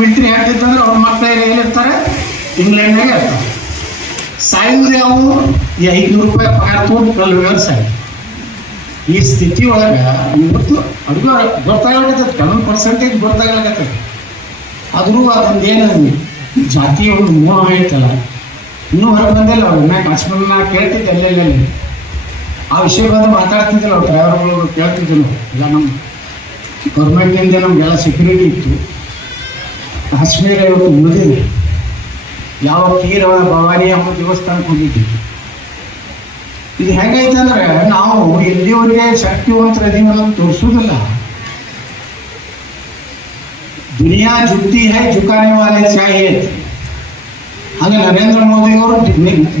Military ಹೇಳ್ತಿತ್ತಂದ್ರೆ ಅವ್ರ ಮಕ್ಕಳು ಎಲ್ಲಿರ್ತಾರೆ, ಇಂಗ್ಲೆಂಡ್ನಾಗೆ ಇರ್ತಾರೆ. ಸಾಯಿದ್ರೆ ಅವು ಈ 500 ರೂಪಾಯಿ ಪಗಾರ ತಗೊಂಡು ಕಲ್ಲು ವ್ಯವಸಾಯ. ಈ ಸ್ಥಿತಿ ಒಳಗೆ ಇವತ್ತು ಅಡುಗೆ ಗೊತ್ತಾಗಲಿಕ್ಕೆ ಕೆಲವೊಂದು ಪರ್ಸೆಂಟೇಜ್ ಗೊತ್ತಾಗಲಿಕ್ಕೆ. ಆದರೂ ಅದೊಂದೇನು ಜಾತಿ ಒಂದು ಮೋಹ ಐತಲ್ಲ, ಇನ್ನೂ ಹೊರಗೆ ಬಂದಿಲ್ಲ. ಅವ್ರನ್ನ ಕಾಶ್ಮೀರನ ಕೇಳ್ತಿದ್ದೆ ಎಲ್ಲೆಲ್ಲಿ ಆ ವಿಷಯ ಬಂದು ಮಾತಾಡ್ತಿದ್ದಿಲ್ಲ. ಅವ್ರು ಡ್ರೈವರ್ಗಳು ಕೇಳ್ತಿದ್ದಿಲ್ಲ. ಇಲ್ಲ ನಮ್ಮ ಗೌರ್ಮೆಂಟಿಂದ ನಮಗೆಲ್ಲ ಸೆಕ್ಯೂರಿಟಿ ಇತ್ತು. ಕಾಶ್ಮೀರ ಇವತ್ತು ಉಳಿದಿದೆ. ಯಾವ ತೀರವಾದ ಭವಾನಿ ಅಮ್ಮ ದೇವಸ್ಥಾನಕ್ಕೆ ಹೋಗಿದ್ದೀವಿ. ಇದು ಹೆಂಗೈತೆ ಅಂದ್ರೆ ನಾವು ಎಲ್ಲಿವರೆಗೆ ಶಕ್ತಿವಂತರದೀವಿ ಅನ್ನೋದು ತೋರಿಸೋದಿಲ್ಲ. ದುನಿಯಾ ಜುಟ್ಟಿ ಹೈ ಜುಕಾನೆ ವಾಲೆ ಚಾಹಿಯೇ. ಹಂಗೆ ನರೇಂದ್ರ ಮೋದಿ ಅವರು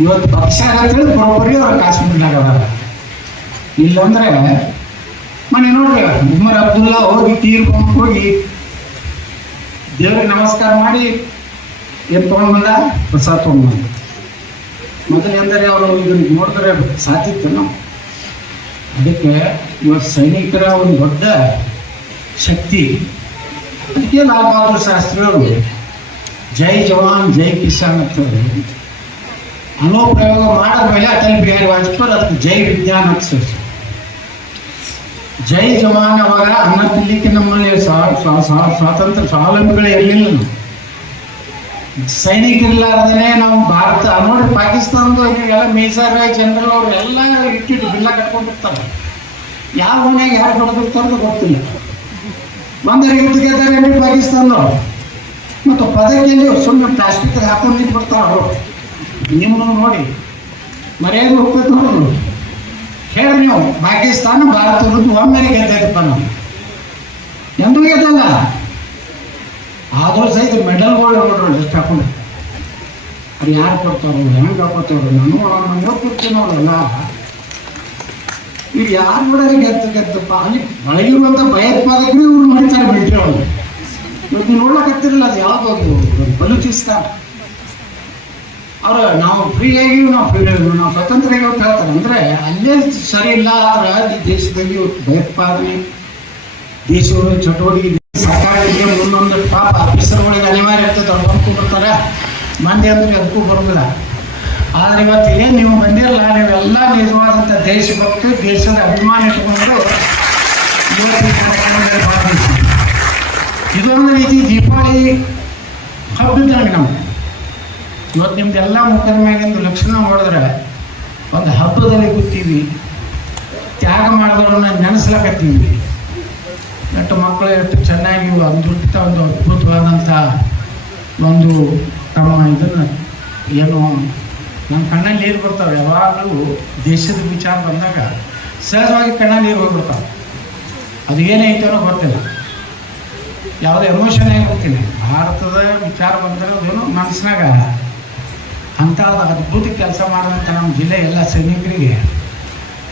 ಇವತ್ತು ಪಕ್ಷ ಆಗತ್ತೇಳಿ ಬರೋಬ್ಬರಿ ಅವ್ರ ಕಾಶ್ಮೀರದಾಗ ಅದಾರ. ಇಲ್ಲಂದ್ರೆ ಮನೆ ನೋಡ್ರಿ, ಉಮರ್ ಅಬ್ದುಲ್ಲಾ ಹೋಗಿ ತೀರ್ಕೊಂಡು ಹೋಗಿ ದೇವ್ರಿಗೆ ನಮಸ್ಕಾರ ಮಾಡಿ ಏನು ತೊಗೊಂಡು ಬಂದ, ಪ್ರಸಾದ ತೊಗೊಂಡು ಬಂದ. ಮೊದಲು ಎಂದರೆ ಅವರು ಇದನ್ನು ನೋಡಿದ್ರೆ ಸಾಧಿತ್ತು ನಾವು. ಅದಕ್ಕೆ ಇವತ್ತು ಸೈನಿಕರ ಒಂದು ದೊಡ್ಡ ಶಕ್ತಿ. ಅದಕ್ಕೆ ಲಾಲ್ ಬಹದ್ದೂರ್ ಶಾಸ್ತ್ರಿಯವರು ಜೈ ಜವಾನ್ ಜೈ ಕಿಸಾನ್ ಅಂತ ಅನುಪ್ರಯೋಗ ಮಾಡಿದ ಮೇಲೆ ಅಟಲ್ ಬಿಹಾರಿ ವಾಜಪೇಯಿ ಅದಕ್ಕೆ ಜೈ ವಿಜ್ಞಾನ ಅಂತ ಸೇರಿಸಿ. ಜೈ ಜವಾನ್ ಅವಾಗ ಅನ್ನ ತಿನ್ನಲಿಕ್ಕೆ ನಮ್ಮಲ್ಲಿ ಸ್ವಾತಂತ್ರ್ಯ ಸ್ವಾವಲಂಬಿಗಳು ಇರಲಿಲ್ಲ. ಸೈನಿಕರಿಲ್ಲಾರ್ದೇ ನಾವು ಭಾರತ ನೋಡಿ ಪಾಕಿಸ್ತಾನದ ಎಲ್ಲ ಮೇಜರ್ ಜನರಲ್ ಅವರು ಎಲ್ಲ ಇಟ್ಟಿಟ್ಟು ಬಿಲ್ಲ ಕಟ್ಕೊಂಡಿರ್ತಾರೆ. ಯಾವ ಮನೆಯಾಗ ಯಾರು ಹೊಡೆದಿರ್ತಾರೋ ಗೊತ್ತಿಲ್ಲ. ಒಂದರ ಯುದ್ಧ ಗೆದ್ದಾರೇನ್ರಿ ಪಾಕಿಸ್ತಾನದವ್ರು. ಮತ್ತು ಪದಕ್ಕೆಲ್ಲಿ ಸುಮ್ಮನೆ ಪ್ಲಾಸ್ಟಿಕ್ ಹಾಕೊಂಡು ನಿಂತು ಬಿಡ್ತಾರ ಅವರು. ನಿಮ್ಮನ್ನು ನೋಡಿ ಮರ್ಯಾದೆ ಹೋಗ್ಬೇಕು ನೋಡು. ಹೇಳಿ ನೀವು ಪಾಕಿಸ್ತಾನ ಭಾರತ ವಿರುದ್ಧ ಒಮ್ಮೆಲೆ ಗೆದ್ದೈತಪ್ಪ. ನಾವು ಎಂದೂ ಗೆದ್ದಲ್ಲ. ಆದರೂ ಸಹಿತ ಮೆಡಲ್ಗಳು ನೋಡ್ರಿ ಎಷ್ಟು ಹಾಕೊಂಡು. ಅದು ಯಾರು ಕೊಡ್ತಾರೋ, ಹೆಂಗೆ ಹಾಕೋತಾರೋ, ನಾನು ಓದ್ತಿರ್ತೀನಿ ನೋಡಲ್ಲ. ಈಗ ಯಾರು ಕೂಡ ಗೆದ್ದಪ್ಪ ಅಲ್ಲಿ ಒಳಗಿರುವಂಥ ಭಯೋತ್ಪಾದಕರು ಇವ್ರು ಮಾಡ್ತಾರೆ ಮಿಲಿಟರಿ ಒಳಗೆ. ಇವತ್ತು ನೀವು ನೋಡ್ಲಕತ್ತಿರಲ್ಲ, ಅದು ಯಾವುದು ಬಲೂಚಿಸ್ತಾನ್ ಅವರು ನಾವು ಫ್ರೀ ಆಗಿವಿ, ನಾವು ಸ್ವತಂತ್ರ ಆಗಿವಿ ಅಂತ ಹೇಳ್ತಾರೆ. ಅಂದರೆ ಅಲ್ಲೇ ಸರಿ ಇಲ್ಲ. ಆದ್ರೆ ಈ ದೇಶದಲ್ಲಿ ಭಯೋತ್ಪಾದನೆ, ದೇಶದ ಚಟುವಟಿಕೆ, ಸರ್ಕಾರಕ್ಕೆ ಮುಂದೊಂದು ಪಾಪ ಆಫೀಸರ್ಗಳಿಗೆ ಅನಿವಾರ್ಯ ಇರ್ತದೆ. ಅವ್ರು ಬರ್ತಾರೆ ಮಂದಿ ಅಂದ್ರೆ ಅದಕ್ಕೂ ಬರೋದಿಲ್ಲ. ಆದರೆ ಇವತ್ತು ಏನು ನೀವು ಬಂದಿರಲ್ಲ, ನೀವೆಲ್ಲ ನಿಜವಾದಂಥ ದೇಶಭಕ್ತಿ, ದೇಶದ ಅಭಿಮಾನ ಇಟ್ಕೊಂಡು ಇವತ್ತು ಕಾರ್ಯಕ್ರಮದಲ್ಲಿ ಭಾಗವಹಿಸಿ. ಇದೊಂದು ರೀತಿ ದೀಪಾವಳಿ ಹಬ್ಬದಂಗೆ ನಾವು ಇವತ್ತು ನಿಮ್ದೆಲ್ಲ ಮುಖದ ಮ್ಯಾಗಿಂದು ಲಕ್ಷಣ ನೋಡಿದ್ರೆ ಒಂದು ಹಬ್ಬದಲ್ಲಿ ಕೂತೀವಿ, ತ್ಯಾಗ ಮಾಡಿದವ್ರನ್ನ ನೆನೆಸ್ಲಕತ್ತೀವಿ. ಎಷ್ಟು ಮಕ್ಕಳು ಎಷ್ಟು ಚೆನ್ನಾಗಿ ಒಂದು ಅದ್ಭುತವಾದಂಥ ಒಂದು ತಮ್ಮ ಇದನ್ನು ಏನು ನಮ್ಮ ಕಣ್ಣಲ್ಲಿ ನೀರು ಬರ್ತಾವೆ. ಯಾವಾಗಲೂ ದೇಶದ ವಿಚಾರ ಬಂದಾಗ ಸಹಜವಾಗಿ ಕಣ್ಣಲ್ಲಿ ನೀರು ಹೋಗ್ಬಿಡ್ತಾವೆ. ಅದು ಏನೈತೆ ಅನ್ನೋ ಗೊತ್ತಿಲ್ಲ, ಯಾವುದೋ ಎಮೋಷನ್ ಆಗಿ ಹೋಗ್ತೀನಿ. ಭಾರತದ ವಿಚಾರ ಬಂದರೆ ಅದೇನು ಮನಸ್ಸಿನಾಗ ಅಂಥ ಅದ್ಭುತ ಕೆಲಸ ಮಾಡಿದಂಥ ನಮ್ಮ ಜಿಲ್ಲೆ ಎಲ್ಲ ಸೈನಿಕರಿಗೆ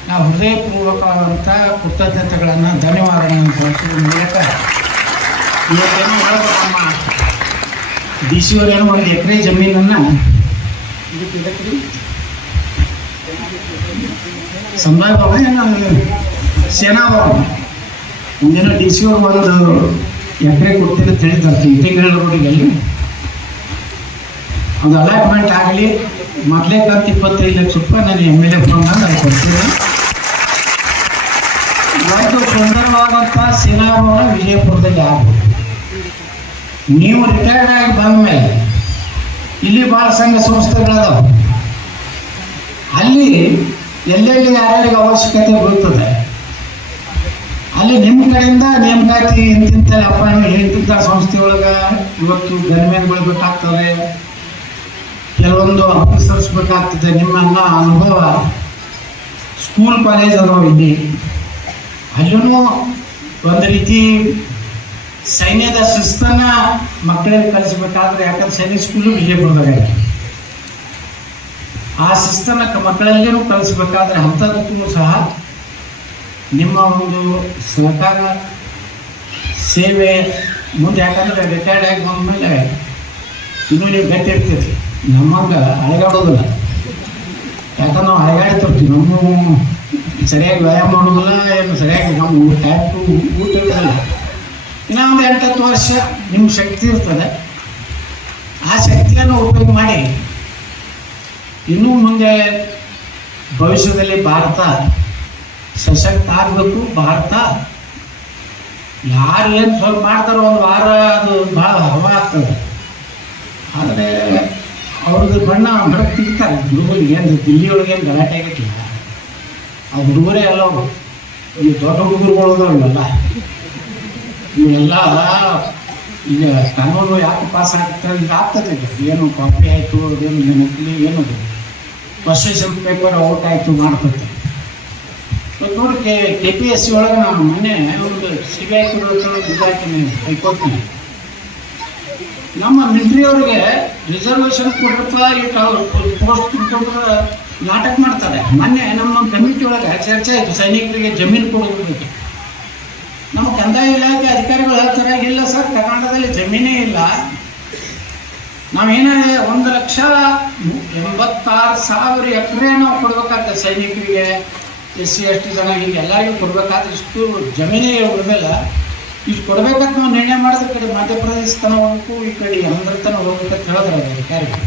ನಾವು ಹೃದಯಪೂರ್ವಕವಾದಂಥ ಕೃತಜ್ಞತೆಗಳನ್ನು, ಧನ್ಯವಾದಗಳನ್ನು ತಿಳಿಸೋದ್ರ ಮೂಲಕ ಇವತ್ತೇನೋ ಮಾಡೋದು ನಮ್ಮ ಡಿ ಸಿ ಅವರೇನೋ 1 ಎಕರೆ ಜಮೀನನ್ನು ಸಮುದಾಯ ಭವನ ಸೇನಾ ಭವನ ಒಂದಿನ ಡಿ ಸಿ ಅವರು 1 ಎಕರೆ ಕೊಡ್ತೀನಿ ಅಂತ ಹೇಳಿದ್ದಾರೆ. ತಿಂಗಳ ರೋಡಿನಲ್ಲಿ ಅದು ಅಲಾಟ್ಮೆಂಟ್ ಆಗಲಿ, ಮೊದಲೇ ಕಂತು 25 ಲಕ್ಷ ರೂಪಾಯಿ ನಾನು MLA ಫಂಡ್ ನಾನು ಕೊಡ್ತೀನಿ. ಒಂದು ಸುಂದರವಾದಂಥ ಸೇನಾ ಭವನ ವಿಜಯಪುರದಲ್ಲಿ ಆಗ್ಬೋದು. ನೀವು ರಿಟೈರ್ಡ್ ಆಗಿ ಬಂದ ಮೇಲೆ ಇಲ್ಲಿ ಭಾಳ ಸಂಘ ಸಂಸ್ಥೆಗಳದಾವೆ. ಅಲ್ಲಿ ಎಲ್ಲೆಲ್ಲಿ ಯಾರ್ಯಾರಿಗೆ ಅವಶ್ಯಕತೆ ಬೀಳ್ತದೆ ಅಲ್ಲಿ ನಿಮ್ಮ ಕಡೆಯಿಂದ ನೇಮಕಾತಿ ಇಂತಿಂತ ಅಪಾಯಿಂಟ್ಮೆಂಟ್ ಇಂತಿಂಥ ಸಂಸ್ಥೆಯೊಳಗೆ ಇವತ್ತು ಗನ್ಮ್ಯಾನ್ಗಳು ಬೇಕಾಗ್ತದೆ, ಕೆಲವೊಂದು ಆಫೀಸರ್ಸ್ ಬೇಕಾಗ್ತದೆ. ನಿಮ್ಮೆಲ್ಲ ಅನುಭವ ಸ್ಕೂಲ್ ಕಾಲೇಜ್ ಅದಾವ ಇಲ್ಲಿ. ಅಲ್ಲೂ ಒಂದು ರೀತಿ ಸೈನ್ಯದ ಶಿಸ್ತನ್ನು ಮಕ್ಕಳಿಗೆ ಕಲಿಸಬೇಕಾದ್ರೆ, ಯಾಕಂದ್ರೆ ಸೈನಿಕ ಸ್ಕೂಲು ವಿಜಯಪುರದಾಗ ಆ ಶಿಸ್ತನ್ನು ಮಕ್ಕಳಲ್ಲಿಯೂ ಕಲಿಸಬೇಕಾದ್ರೆ ಅಂಥದ್ದಕ್ಕೂ ಸಹ ನಿಮ್ಮ ಒಂದು ಸಹಕಾರ ಸೇವೆ ಮುಂದೆ. ಯಾಕಂದರೆ ರಿಟೈರ್ಡ್ ಆಗಿ ಬಂದಮೇಲೆ ಇನ್ನೂ ನೀವು ಗಟ್ಟಿ ಇರ್ತೀರಿ, ನಮ್ಮಂಗೆ ಅಳಗಾಡೋದಿಲ್ಲ. ಯಾಕಂದ್ರೆ ನಾವು ಅಳಗಾಡ್ತಿರ್ತೀವಿ, ನಮ್ಮ ಸರಿಯಾಗಿ ವ್ಯಾಯಾಮ ಮಾಡೋದಿಲ್ಲ, ಏನು ಸರಿಯಾಗಿ ನಮ್ಮ ಟೈಮ್ ಊಟ ಇರೋದಿಲ್ಲ. ಇನ್ನೂ ಒಂದು 8-10 ವರ್ಷ ನಿಮ್ಗೆ ಶಕ್ತಿ ಇರ್ತದೆ. ಆ ಶಕ್ತಿಯನ್ನು ಉಪಯೋಗ ಮಾಡಿ ಇನ್ನೂ ಮುಂದೆ ಭವಿಷ್ಯದಲ್ಲಿ ಭಾರತ ಸಶಕ್ತ ಆಗಬೇಕು. ಭಾರತ ಯಾರು ಏನು ಸ್ವಲ್ಪ ಮಾಡ್ತಾರೋ ಒಂದು ವಾರ ಅದು ಭಾಳ ಹವಾ ಆಗ್ತದೆ. ಆದರೆ ಅವ್ರದ್ದು ಬಣ್ಣ ಹೊರಗೆ ತಿಂತಾರೆ ಹುಡುಗರಿಗೆ. ಏನು ದಿಲ್ಲಿಯೊಳಗೆ ಏನು ಗಲಾಟೆ ಆಗೈತಿಲ್ಲ, ಆ ಹುಡುಗರೇ ಎಲ್ಲ ಅವರು ಈ ದೊಡ್ಡ ಹುಡುಗರುಗಳಲ್ಲ ಇವೆಲ್ಲ ಈಗ ಕಾನೂನು ಯಾಕೆ ಪಾಸ್ ಆಗ್ತಾರೆ ಈಗ ಆಗ್ತದೆ. ಏನು ಕಾಪಿ ಆಯಿತು, ಅದೇನು ನಕಲಿ ಏನು ಕ್ವಶನ್ ಪೇಪರ್ ಔಟ್ ಆಯಿತು ಮಾಡ್ಕೊತಾರೆ. ನೋಡಿ KPSC ಒಳಗೆ ನಾನು ಮೊನ್ನೆ ಒಂದು CBI ಇದಾಕಿನಿ ಹೈಕೋರ್ಟ್ನ. ನಮ್ಮ ಮಿಲಿಟ್ರಿಯವ್ರಿಗೆ ರಿಸರ್ವೇಷನ್ ಕೊಡ್ರಪ್ಪ ಪೋಸ್ಟ್ ಕೊಟ್ಟರೆ ನಾಟಕ ಮಾಡ್ತಾರೆ. ಮೊನ್ನೆ ನಮ್ಮ ಕಮಿಟಿ ಒಳಗೆ ಚರ್ಚೆ ಆಯಿತು, ಸೈನಿಕರಿಗೆ ಜಮೀನು ಕೊಡೋದು. ನಮ್ಮ ಕಂದಾಯ ಇಲಾಖೆ ಅಧಿಕಾರಿಗಳು ಹೇಳ್ತಾರೆ, ಇಲ್ಲ ಸರ್ ಕರ್ನಾಟಕದಲ್ಲಿ ಜಮೀನೇ ಇಲ್ಲ, ನಾವೇನಾದ್ರೆ 1,86,000 ಎಕರೆ ನಾವು ಕೊಡ್ಬೇಕಾಗ್ತದೆ ಸೈನಿಕರಿಗೆ, SC ST ಜನ ಹಿಂಗೆ ಎಲ್ಲರಿಗೂ ಕೊಡ್ಬೇಕಾದ್ರೆ ಇಷ್ಟು ಜಮೀನೇ ಉಳಿದಿಲ್ಲ. ಇಷ್ಟು ಕೊಡ್ಬೇಕಂತ ನಾವು ನಿರ್ಣಯ ಮಾಡಿದ ಕಡೆ ಮಧ್ಯಪ್ರದೇಶ ತನಕ ಹೋಗ್ಬೇಕು, ಈ ಕಡೆ ಆಂಧ್ರ ತನಕ ಹೋಗ್ಬೇಕಂತ ಹೇಳಿದ್ರೆ ಅಧಿಕಾರಿಗಳು.